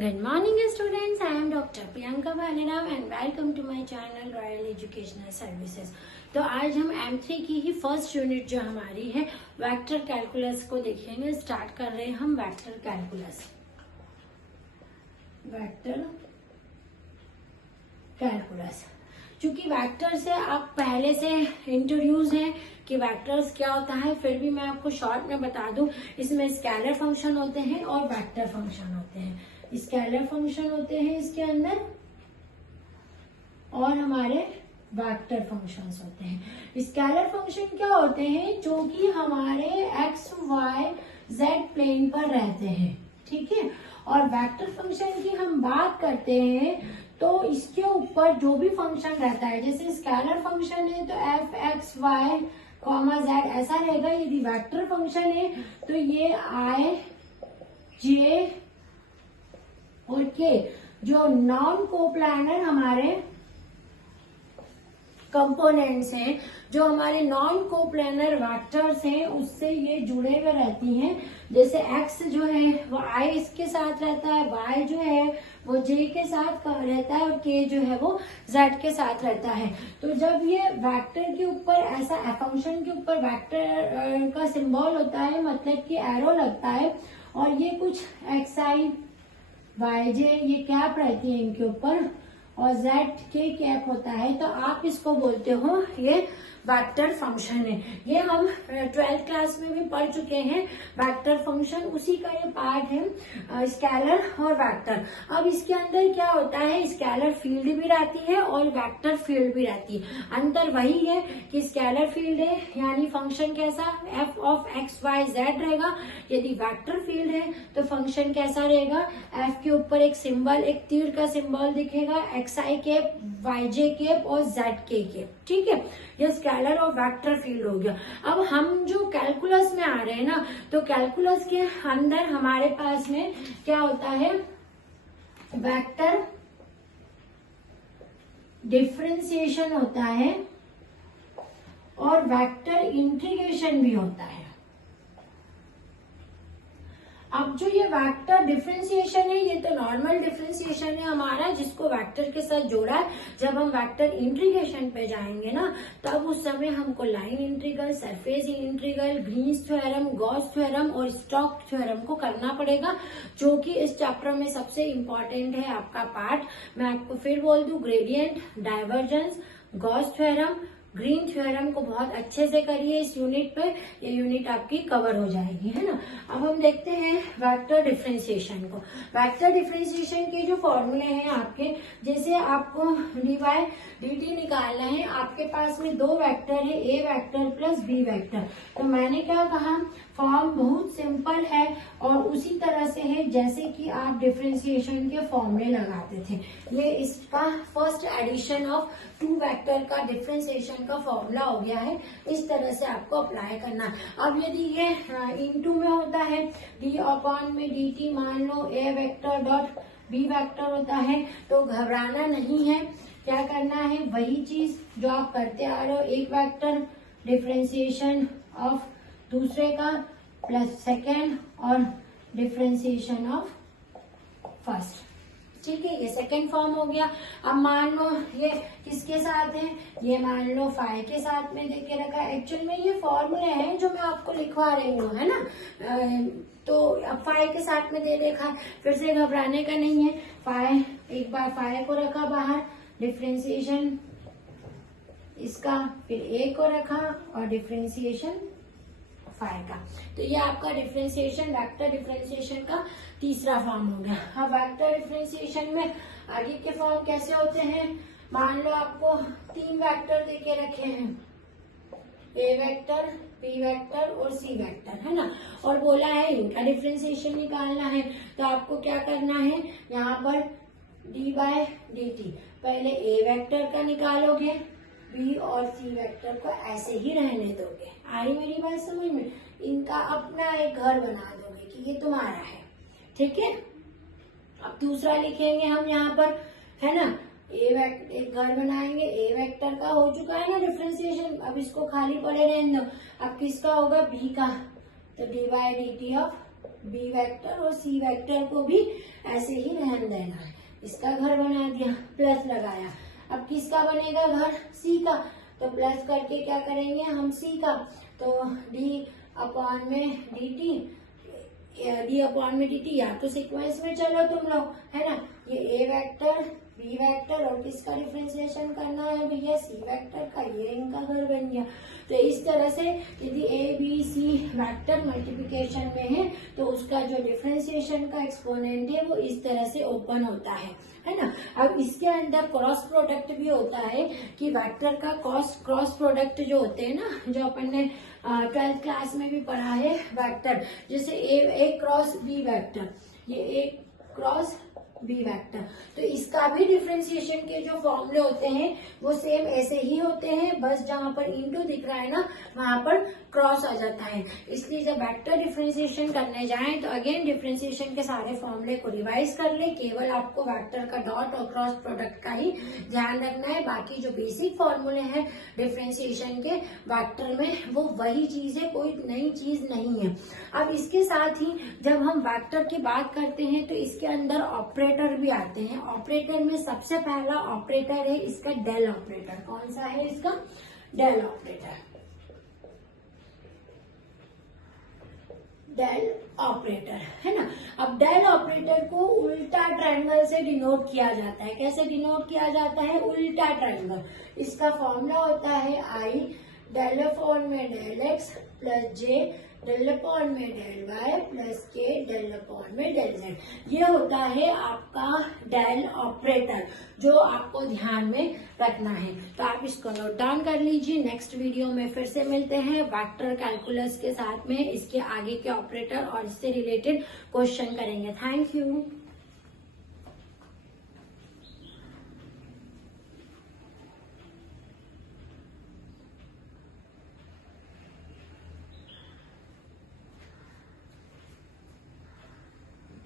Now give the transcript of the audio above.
Good morning students, I am Dr. Priyanka Bhalarav and welcome to my channel Royal Educational Services। तो आज हम M3 की ही first unit जो हमारी है वेक्टर कैलकुलस को देखेंगे। स्टार्ट कर रहे हैं हम वेक्टर कैलकुलस। वेक्टर कैलकुलस, चूंकि वेक्टर से आप पहले से इंट्रोड्यूस हैं कि वेक्टर्स क्या होता है, फिर भी मैं आपको शॉर्ट में बता दूं। इसमें स्केलर फंक्शन होते हैं और वेक्टर फंक्शन होते हैं। स्केलर फंक्शन होते हैं इसके अंदर और हमारे वेक्टर फंक्शंस होते हैं। स्केलर फंक्शन क्या होते हैं, जो कि हमारे एक्स वाई जेड प्लेन पर रहते हैं, ठीक है। और वेक्टर फंक्शन की हम बात करते हैं तो इसके ऊपर जो भी फंक्शन रहता है, जैसे स्केलर फंक्शन है तो f x y comma z ऐसा रहेगा। यदि वेक्टर फंक्शन है तो ये आई जे और के जो नॉन कोप्लानर हमारे कंपोनेंट्स हैं, जो हमारे नॉन कोप्लानर वेक्टर्स हैं, उससे ये जुड़े हुए रहती हैं। जैसे x जो है वो i इसके साथ रहता है, y जो है वो j के साथ रहता है और k जो है वो z के साथ रहता है। तो जब ये वेक्टर के ऊपर ऐसा फंक्शन के ऊपर वेक्टर का सिंबल होता है, मतलब कि एरो लगता है और ये कुछ xi yj ये कैप रहती है इनके ऊपर और z के कैप होता है, तो आप इसको बोलते हो ये वेक्टर फंक्शन है। ये हम 12th क्लास में भी पढ़ चुके हैं वेक्टर फंक्शन, उसी का ये पार्ट है स्केलर और वेक्टर। अब इसके अंदर क्या होता है, स्केलर फील्ड भी रहती है और वेक्टर फील्ड भी रहती है। अंतर वही है कि स्केलर फील्ड है यानी फंक्शन कैसा f of x y z रहेगा। यदि वेक्टर फील्ड है तो फंक्शन कैसा रहेगा, f के ऊपर एक सिंबल, एक तीर का सिंबल दिखेगा, xi कैप yj कैप और z के कैप, ठीक है। ये स्केलर और वेक्टर फील्ड हो गया। अब हम जो कैलकुलस में आ रहे हैं ना, तो कैलकुलस के अंदर हमारे पास में क्या होता है, वेक्टर डिफरेंशिएशन होता है और वेक्टर इंटीग्रेशन भी होता है। अब जो ये वेक्टर डिफरेंशिएशन है, ये तो नॉर्मल डिफरेंशिएशन है हमारा, जिसको वेक्टर के साथ जोड़ा है। जब हम वेक्टर इंटीग्रेशन पे जाएंगे ना, तब उस समय हमको line integral, surface integral, Green's theorem, Gauss theorem और स्टोक्स थ्योरम को करना पड़ेगा, जो कि इस चैप्टर में सबसे इम्पोर्टेंट है आपका पार्ट। मैं आपको फिर बोल दूं, gradient, divergence, Gauss theorem, green theorem को बहुत अच्छे से करिए इस यूनिट पे, ये यूनिट आपकी कवर हो जाएगी, है ना। अब हम देखते हैं वेक्टर डिफरेंशिएशन को। वेक्टर डिफरेंशिएशन के जो फॉर्मूले हैं आपके, जैसे आपको डी वाई डी टी निकालना है, आपके पास में दो वेक्टर है, ए वेक्टर प्लस बी वेक्टर। तो मैंने क्या कहा, फॉर्म बहुत सिंपल है और उसी तरह से है जैसे कि आप डिफरेंशिएशन के फॉर्मूले लगाते थे। ये इसका first addition of two vector का डिफरेंशिएशन का फॉर्मूला हो गया है। इस तरह से आपको अप्लाई करना है। अब यदि ये इनटू में होता है, डी अपॉन में डी टी मान लो ए वेक्टर डॉट बी वेक्टर होता है, तो घबराना नहीं है। क्या करना है, वही चीज जो आप करते आ रहे हो, एक वेक्टर डिफरेंशिएशन ऑफ दूसरे का प्लस सेकेंड और डिफरेंशिएशन ऑफ फर्स्ट, ठीक है। ये सेकेंड फॉर्म हो गया। अब मान लो ये किसके साथ है, ये मान लो फाई के साथ में देके रखा है। एक्चुअल में ये फॉर्मूले हैं जो मैं आपको लिखवा रही हूँ, है ना। तो अब फाई के साथ में दे रखा, फिर से घबराने का नहीं है। फाई, एक बार फाई को रखा बाहर, डिफरेंशिएशन इसका, फिर ए को रखा और डिफरेंशिएशन फाई का। तो ये आपका डिफरेंशिएशन, वेक्टर डिफरेंशिएशन का तीसरा फॉर्म हो गया। अब वेक्टर डिफरेंशिएशन में आगे के फॉर्म कैसे होते हैं, मान लो आपको तीन वेक्टर देके रखे हैं, ए वेक्टर, बी वेक्टर और सी वेक्टर, है ना, और बोला है इनका डिफरेंशिएशन निकालना है। तो आपको क्या करना है, यहाँ पर डी बाय डी टी, पहले ए वेक्टर का निकालोगे, बी और सी वेक्टर को ऐसे ही रहने दोगे। आ रही मेरी बात समझ में, इनका अपना एक घर बना दोगे कि ये तुम्हारा है, ठीक है। अब दूसरा लिखेंगे हम यहाँ पर, है ना, ए वेक्टर, एक घर बनाएंगे, ए वेक्टर का हो चुका है ना डिफरेंशिएशन, अब इसको खाली पड़े रहने दो। अब किसका होगा, बी का, तो d by d t of b vector और सी वेक्टर को भी ऐसे ही रहने देना है। इसका घर बना दिया, प्लस लगाया। अब किसका बनेगा घर? सी का। तो प्लस करके क्या करेंगे हम? सी का। तो डी अपॉन में डी टी, या तो सीक्वेंस में चलो तुम लोग, है ना। ये ए वेक्टर, बी वेक्टर और किसका डिफरेंशिएशन करना है भैया? सी वेक्टर का। ये इनका घर बन गया। तो इस तरह से यदि a b c vector multiplication में है तो उसका जो डिफरेंशिएशन का एक्सपोनेंट है वो इस तरह से ओपन होता है ना। अब इसके अंदर क्रॉस प्रोडक्ट भी होता है कि वेक्टर का क्रॉस प्रोडक्ट जो होते हैं ना, जो अपन ने 12th क्लास में भी पढ़ा है वेक्टर, जैसे ए क्रॉस बी वेक्टर, ये ए क्रॉस बी वेक्टर, तो इसका भी डिफरेंशिएशन के जो फॉर्मूले होते हैं वो सेम ऐसे ही होते हैं, बस जहां पर इनटू दिख रहा है ना वहां पर क्रॉस आ जाता है। इसलिए जब वेक्टर डिफरेंशिएशन करने जाएं तो अगेन डिफरेंशिएशन के सारे फॉर्मूले को रिवाइज कर ले, केवल आपको वेक्टर का डॉट और क्रॉस प्रोडक्ट का ही ध्यान रखना है। बाकी जो बेसिक फॉर्मूले हैं डिफरेंशिएशन के वेक्टर में वो वही चीज है, कोई नई चीज नहीं है। अब इसके साथ ही जब हम वेक्टर की बात करते हैं तो इसके अंदर ऑपरेटर भी आते हैं। ऑपरेटर में सबसे पहला ऑपरेटर है इसका डेल ऑपरेटर। कौन सा है इसका? Del operator. डेल ऑपरेटर, है ना। अब डेल ऑपरेटर को उल्टा ट्रायंगल से डिनोट किया जाता है। कैसे डिनोट किया जाता है? उल्टा ट्रायंगल। इसका फॉर्मूला होता है आई डेल अपॉन में डेल एक्स प्लस जे डेल अपॉन में डेल वाई प्लस के डेल अपॉन में डेल जेड। ये होता है आपका डेल ऑपरेटर, जो आपको ध्यान में रखना है। तो आप इसको नोट डाउन कर लीजिए। नेक्स्ट वीडियो में फिर से मिलते हैं वेक्टर कैलकुलस के साथ में, इसके आगे के ऑपरेटर और इससे रिलेटेड क्वेश्चन करेंगे। Thank you.